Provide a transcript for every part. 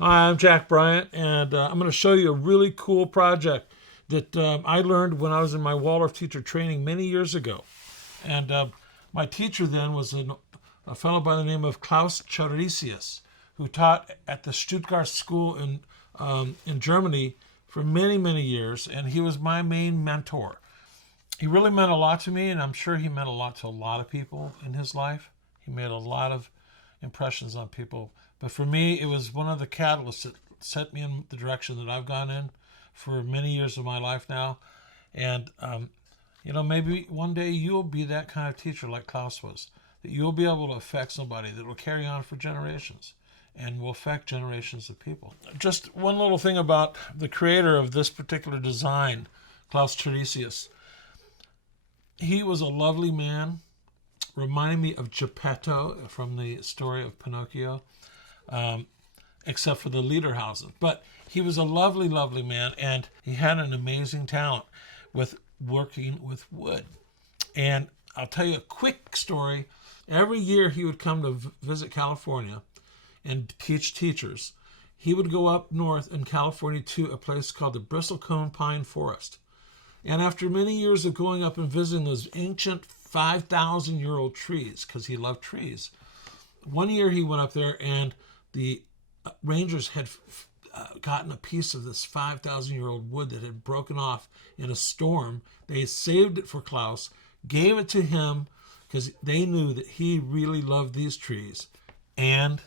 Hi, I'm Jack Bryant, and I'm going to show you a really cool project that I learned when I was in my Waldorf teacher training many years ago. And my teacher then was a fellow by the name of Klaus Charisius, who taught at the Stuttgart School in Germany for many, many years, and he was my main mentor. He really meant a lot to me, and I'm sure he meant a lot to a lot of people in his life. He made a lot of impressions on people. But for me, it was one of the catalysts that set me in the direction that I've gone in for many years of my life now. And, maybe one day you'll be that kind of teacher like Klaus was, that you'll be able to affect somebody that will carry on for generations and will affect generations of people. Just one little thing about the creator of this particular design, Klaus Charisius. He was a lovely man, reminding me of Geppetto from the story of Pinocchio, except for the Lederhosen. But he was a lovely, lovely man, and he had an amazing talent with working with wood. And I'll tell you a quick story. Every year he would come to visit California and teach teachers. He would go up north in California to a place called the Bristlecone Pine Forest. And after many years of going up and visiting those ancient 5,000-year-old trees, because he loved trees, one year he went up there and the rangers had gotten a piece of this 5,000-year-old wood that had broken off in a storm. They saved it for Klaus, gave it to him because they knew that he really loved these trees. And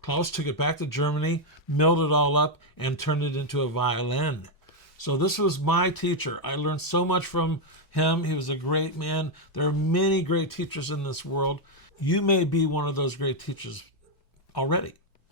Klaus took it back to Germany, milled it all up, and turned it into a violin. So this was my teacher. I learned so much from him. He was a great man. There are many great teachers in this world. You may be one of those great teachers already.